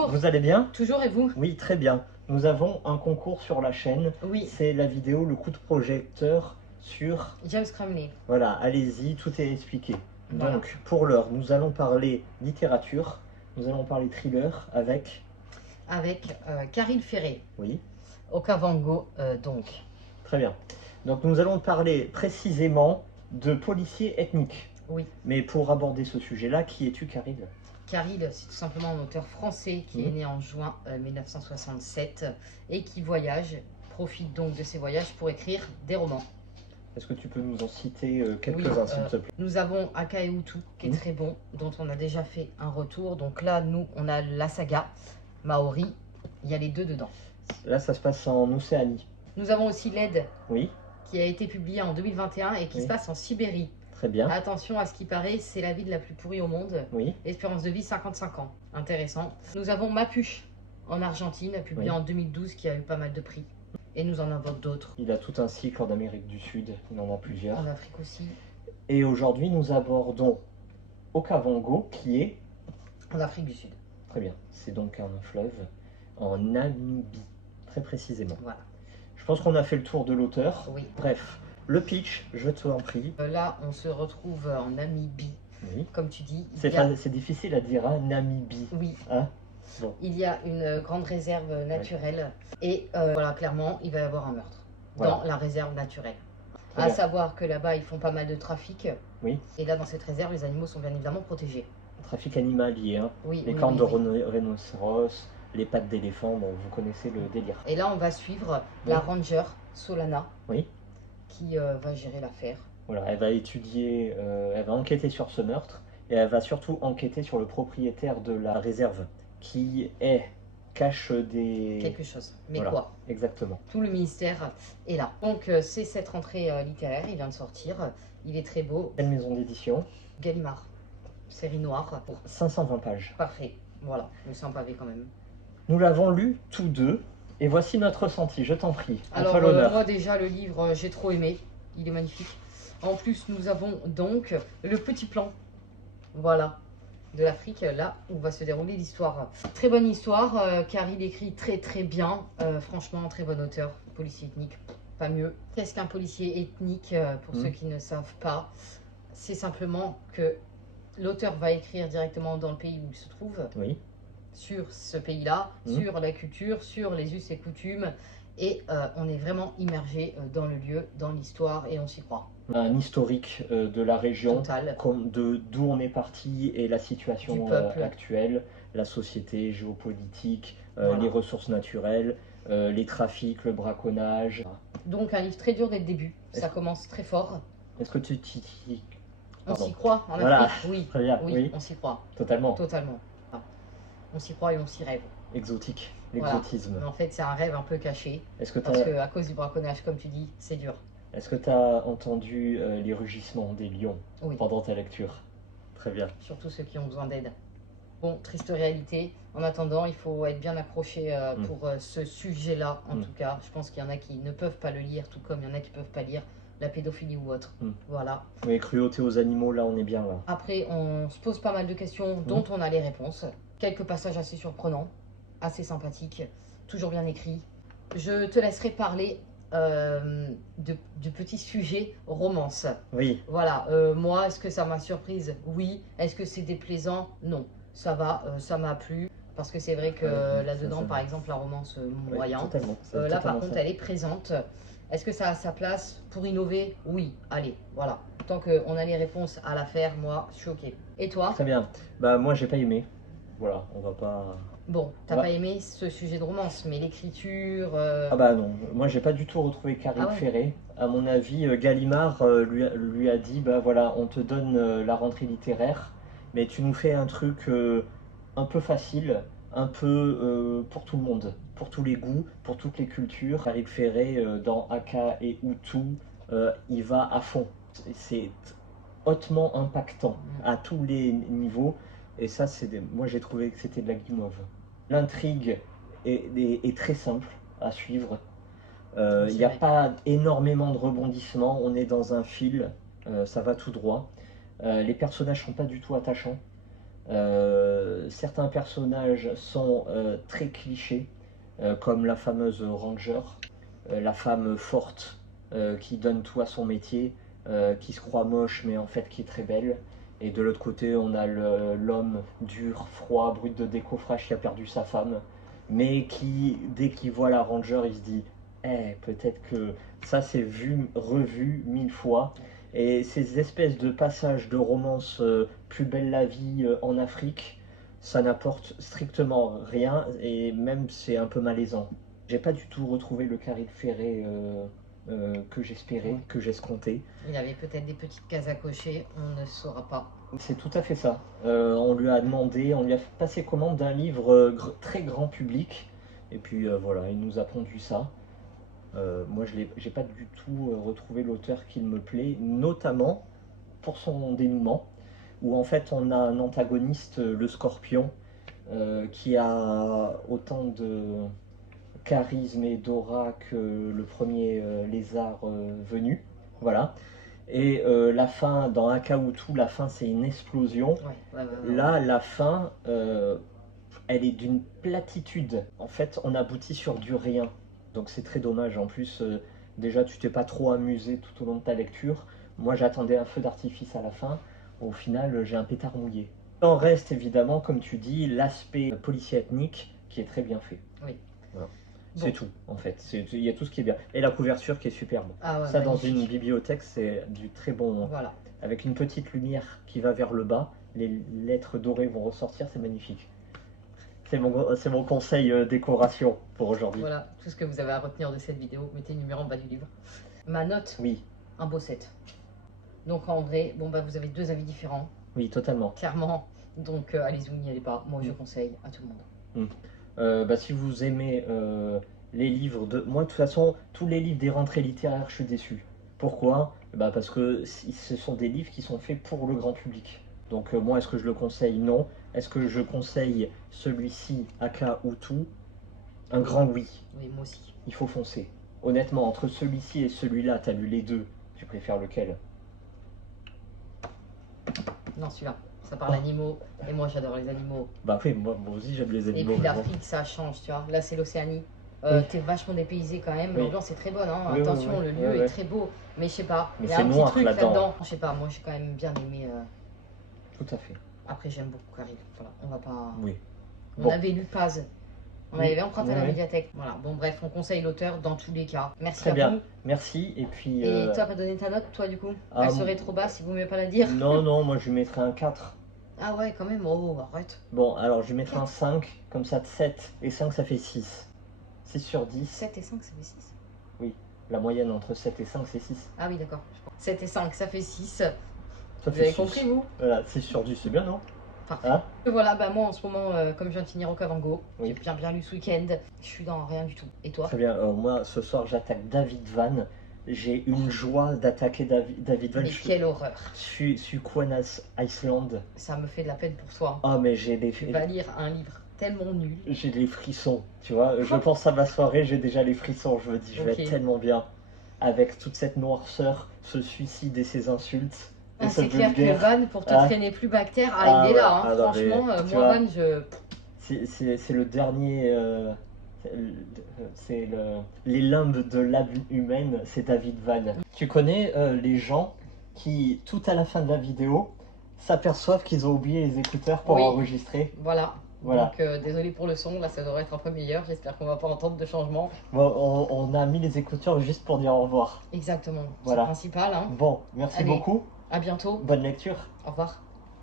Bonjour. Vous allez bien? Toujours et vous? Oui, très bien. Nous avons un concours sur la chaîne. Oui. C'est la vidéo Le coup de projecteur sur... James Crumley. Voilà, allez-y, tout est expliqué. Voilà. Donc, pour l'heure, nous allons parler littérature, nous allons parler thriller avec... Avec Caril Ferré. Oui. Okavango, donc. Très bien. Donc, nous allons parler précisément de policiers ethniques. Oui. Mais pour aborder ce sujet-là, qui es-tu, Caril? Caril, c'est tout simplement un auteur français qui est né en juin 1967 et qui voyage, profite donc de ses voyages pour écrire des romans. Est-ce que tu peux nous en citer quelques-uns, s'il te plaît? Nous avons Aka et Utu, qui est très bon, dont on a déjà fait un retour. Donc là, nous, on a la saga Maori. Il y a les deux dedans. Là, ça se passe en Océanie. Nous avons aussi L'Aide, Oui. qui a été publié en 2021 et qui se passe en Sibérie. Très bien. Attention à ce qui paraît, c'est la ville la plus pourrie au monde. Oui. Espérance de vie 55 ans. Intéressant. Nous avons Mapuche en Argentine, publié en 2012, qui a eu pas mal de prix. Et nous en avons d'autres. Il a tout un cycle en Amérique du Sud, il en a plusieurs. En Afrique aussi. Et aujourd'hui, nous abordons Okavango, qui est... En Afrique du Sud. Très bien. C'est donc un fleuve en Namibie, très précisément. Voilà. Je pense qu'on a fait le tour de l'auteur. Oui. Bref, le pitch, je t'en prie. Là, on se retrouve en Namibie. Oui. Comme tu dis. C'est difficile à dire, hein, Namibie. Oui. Hein? Bon. Il y a une grande réserve naturelle. Et voilà, clairement, il va y avoir un meurtre dans la réserve naturelle. À savoir que là-bas, ils font pas mal de trafic. Oui. Et là, dans cette réserve, les animaux sont bien évidemment protégés. Trafic animalier, hein. Oui, les cornes de rhinocéros, les pattes d'éléphant, bon, vous connaissez le délire. Et là, on va suivre la ranger Solana, oui, qui va gérer l'affaire. Voilà, elle va étudier, elle va enquêter sur ce meurtre, et elle va surtout enquêter sur le propriétaire de la réserve, qui cache des... Quelque chose, mais voilà, quoi? Exactement. Tout le ministère est là. Donc, c'est cette rentrée littéraire, il vient de sortir, il est très beau. Quelle maison d'édition? Gallimard, série noire. Pour 520 pages. Parfait, voilà, mais c'est un pavé quand même. Nous l'avons lu tous deux, et voici notre ressenti, je t'en prie. Alors, moi déjà, le livre, j'ai trop aimé, il est magnifique. En plus, nous avons donc le petit plan, voilà, de l'Afrique, là où va se dérouler l'histoire. Très bonne histoire, car il écrit très très bien, franchement, très bon auteur, policier ethnique, pas mieux. Qu'est-ce qu'un policier ethnique, pour ceux qui ne savent pas? C'est simplement que l'auteur va écrire directement dans le pays où il se trouve, sur ce pays-là, sur la culture, sur les us et coutumes, et on est vraiment immergé dans le lieu, dans l'histoire, et on s'y croit. Un historique de la région, d'où on est parti et la situation actuelle, la société, géopolitique, les ressources naturelles, les trafics, le braconnage. Donc un livre très dur dès le début, ça commence très fort. Est-ce que tu On s'y croit en Afrique? Oui, très bien, oui, on s'y croit. Totalement. Totalement. On s'y croit et on s'y rêve. Exotique, l'exotisme. Voilà. Mais en fait, c'est un rêve un peu caché. Parce qu'à cause du braconnage, comme tu dis, c'est dur. Est-ce que tu as entendu les rugissements des lions pendant ta lecture? Très bien. Surtout ceux qui ont besoin d'aide. Bon, triste réalité. En attendant, il faut être bien accroché pour ce sujet-là, en tout cas. Je pense qu'il y en a qui ne peuvent pas le lire, tout comme il y en a qui ne peuvent pas lire la pédophilie ou autre. Voilà. Oui, cruauté aux animaux, là, on est bien là. Après, on se pose pas mal de questions dont on a les réponses. Quelques passages assez surprenants, assez sympathiques, toujours bien écrits. Je te laisserai parler de petits sujets romance. Oui. Voilà, moi, est-ce que ça m'a surprise? Oui. Est-ce que c'est déplaisant? Non. Ça va, ça m'a plu. Parce que c'est vrai que là-dedans, par exemple, la romance moyen. Là, par contre, elle est présente. Est-ce que ça a sa place pour innover? Oui. Allez, voilà. Tant qu'on a les réponses à l'affaire, moi, je suis OK. Et toi? Très bien. Bah, moi, j'ai pas aimé. Voilà, on va pas... Bon, t'as pas aimé ce sujet de romance, mais l'écriture... Ah bah non, moi j'ai pas du tout retrouvé Caril Ferré. À mon avis, Gallimard lui a dit, bah voilà, on te donne la rentrée littéraire, mais tu nous fais un truc un peu facile, un peu pour tout le monde, pour tous les goûts, pour toutes les cultures. Caril Ferré, dans Aka et Utu, il va à fond. C'est hautement impactant à tous les niveaux. Et ça, moi j'ai trouvé que c'était de la guimauve. L'intrigue est très simple à suivre. Il n'y a pas énormément de rebondissements. On est dans un fil, ça va tout droit. Les personnages ne sont pas du tout attachants. Certains personnages sont très clichés, comme la fameuse Ranger, la femme forte qui donne tout à son métier, qui se croit moche mais en fait qui est très belle. Et de l'autre côté, on a l'homme dur, froid, brut de décoffrage qui a perdu sa femme, mais qui, dès qu'il voit la Ranger, il se dit peut-être que ça c'est vu, revu 1000 fois. Et ces espèces de passages de romance Plus belle la vie en Afrique, ça n'apporte strictement rien et même c'est un peu malaisant. J'ai pas du tout retrouvé le carré ferré que j'espérais, que j'escomptais. Il avait peut-être des petites cases à cocher, on ne saura pas. C'est tout à fait ça. On lui a demandé, on lui a passé commande d'un livre très grand public, et puis voilà, il nous a pondu ça. Moi, j'ai pas du tout retrouvé l'auteur qui me plaît, notamment pour son dénouement, où en fait on a un antagoniste, le Scorpion, qui a autant de charisme et d'aura que le premier lézard venu. Voilà. Et la fin, dans un cas où tout, la fin c'est une explosion. Ouais. Là, la fin, elle est d'une platitude. En fait, on aboutit sur du rien. Donc c'est très dommage. En plus, déjà, tu t'es pas trop amusé tout au long de ta lecture. Moi, j'attendais un feu d'artifice à la fin. Au final, j'ai un pétard mouillé. Il en reste évidemment, comme tu dis, l'aspect policier ethnique qui est très bien fait. Oui. Voilà. Bon. C'est tout, en fait. Il y a tout ce qui est bien. Et la couverture qui est superbe. Ah ouais, ça, magnifique. Dans une bibliothèque, c'est du très bon. Voilà. Avec une petite lumière qui va vers le bas, les lettres dorées vont ressortir, c'est magnifique. C'est mon conseil décoration pour aujourd'hui. Voilà, tout ce que vous avez à retenir de cette vidéo, mettez le numéro en bas du livre. Ma note, oui. Un beau 7. Donc en vrai, bon bah vous avez deux avis différents. Oui, totalement. Clairement. Donc allez-y, n'y allez pas. Moi je conseille à tout le monde. Si vous aimez les livres de... Moi de toute façon, tous les livres des rentrées littéraires, je suis déçu. Pourquoi? Parce que ce sont des livres qui sont faits pour le grand public. Donc moi, est-ce que je le conseille? Non. Est-ce que je conseille celui-ci, Aka Utu? Un grand oui. Oui, moi aussi. Il faut foncer. Honnêtement, entre celui-ci et celui-là, t'as lu les deux. Tu préfères lequel? Non, celui-là. Ça parle animaux, et moi j'adore les animaux. Bah oui, moi aussi j'aime les animaux. Et puis l'Afrique, ça change, tu vois. Là, c'est l'Océanie. T'es vachement dépaysé quand même. L'ambiance est très bonne, hein. Attention, le lieu est très beau. Mais je sais pas, mais il y a un noir, petit truc là-dedans. Je sais pas, moi j'ai quand même bien aimé. Tout à fait. Après, j'aime beaucoup Caril. Voilà, on va pas. Oui. On avait lu Paz. On avait emprunté à la médiathèque. Voilà, bon bref, on conseille l'auteur dans tous les cas. Merci très à bien. vous. Merci. Et puis. Et toi, pas donné ta note, toi, du coup? Elle serait trop basse si vous ne m'avez pas la dire. Non, moi je lui mettrais un 4. Ah ouais, quand même, oh, arrête. Bon, alors je lui mettrai un 5, comme ça de 7 et 5 ça fait 6. 6 sur 10. 7 et 5 ça fait 6. Oui, la moyenne entre 7 et 5 c'est 6. Ah oui, d'accord. 7 et 5 ça fait 6. Ça vous fait avez 6. compris, vous? Voilà, 6 sur 10, c'est bien, non? Parfait. Hein? Voilà, bah moi en ce moment, comme je viens de finir Okavango, oui. J'ai bien lu ce week-end, je suis dans rien du tout. Et toi? Très bien, moi ce soir j'attaque David Van. J'ai une joie d'attaquer David Van. Mais quelle horreur! Je suis Quanas Iceland. Ça me fait de la peine pour toi. Ah, mais j'ai des... Tu vas lire un livre tellement nul. J'ai des frissons, tu vois. Je pense à ma soirée, j'ai déjà les frissons. Je me dis, je vais être tellement bien. Avec toute cette noirceur, ce suicide et ces insultes. Ah, c'est clair que Van, pour te traîner plus bactère, il est là. Hein. Franchement, moi, Van, je... C'est le dernier... c'est les limbes de l'âme humaine, c'est David Van. Tu connais les gens qui, tout à la fin de la vidéo, s'aperçoivent qu'ils ont oublié les écouteurs pour enregistrer. Voilà. Donc désolé pour le son, là ça devrait être un peu meilleur, j'espère qu'on va pas entendre de changement. Bon, on a mis les écouteurs juste pour dire au revoir. Exactement, voilà. C'est le principal. Hein. Bon, merci beaucoup. À bientôt. Bonne lecture. Au revoir.